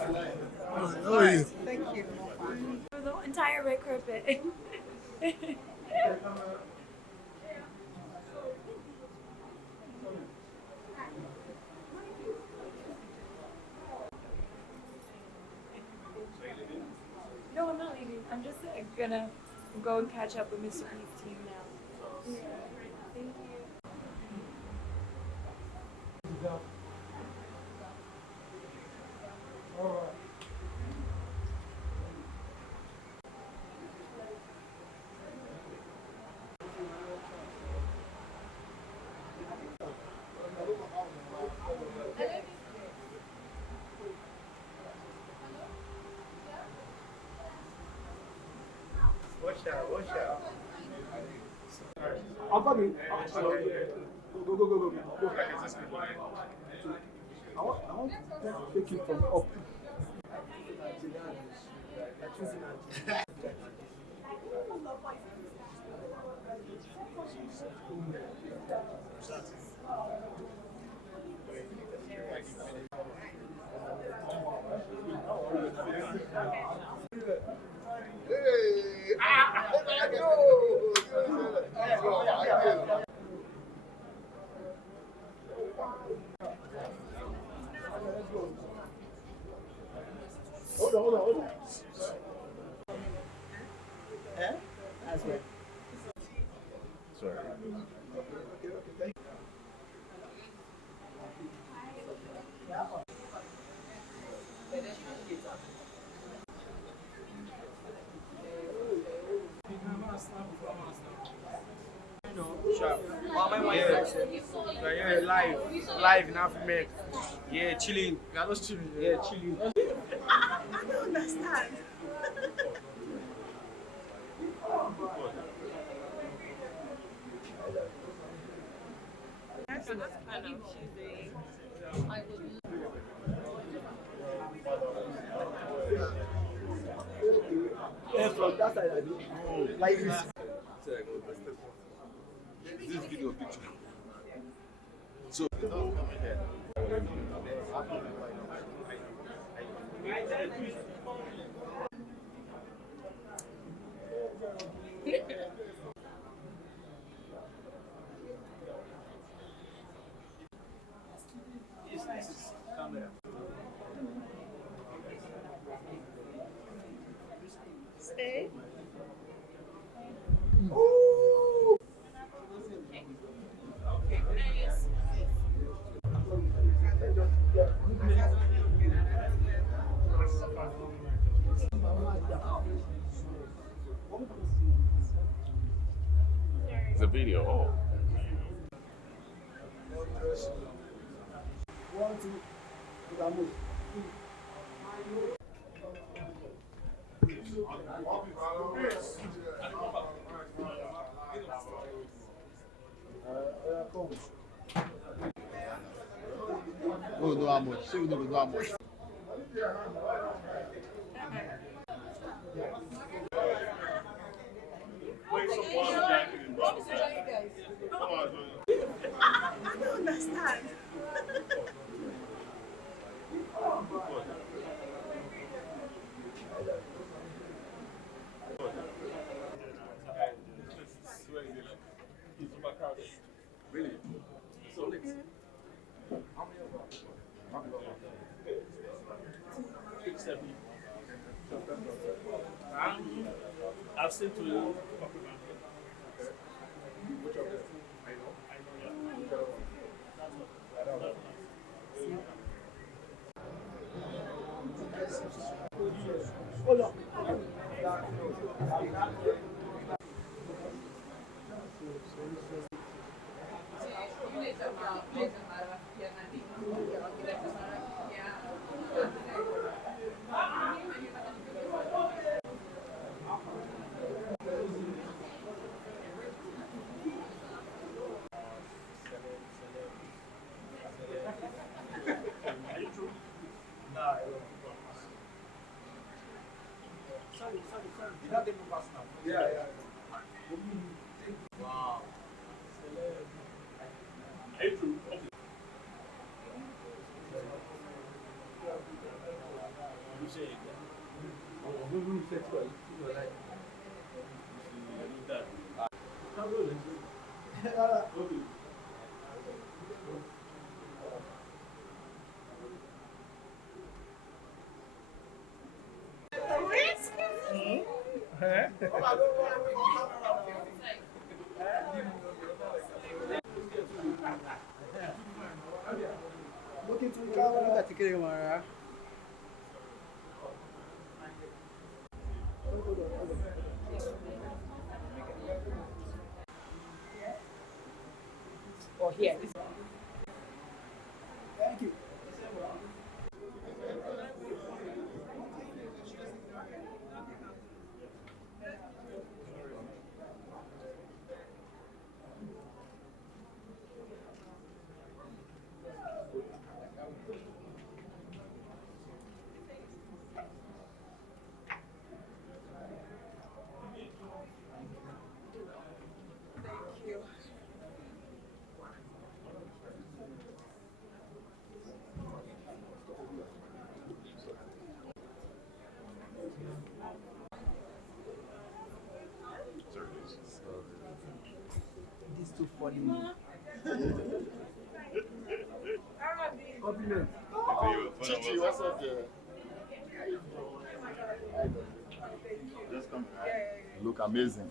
How are you? Thank you. For the entire red carpet. No, I'm not leaving. I'm just gonna go and catch up with Mr. E's team now. Yeah. Thank you. Watch out. I'm coming. Go, go, go, go, go. Go. I want to take it from up. Hey, let's go. Hold on. Eh? That's right. Sorry. Thank you. Yeah, live in Africa. Yeah, chilling. We are just chilling. Yeah, chilling. I don't understand. That's kind of cheesy. Yeah, from that side I do. Like this. This video picture. So, Stay. the video. Oh. 1, 2, vamos. Oh, no amor. Segundo do amor. I don't understand. Really? So let's. How many of us? I've seen to you. Which of them? I know. Which other one? I don't know. Hold on. You have to move fast now. Yeah. Wow. Are you true? Okay. Look into the camera. Look at the camera. Or here. Thank you. This too funny. Compliment. Chichi, what's up there? Just come here. You look amazing.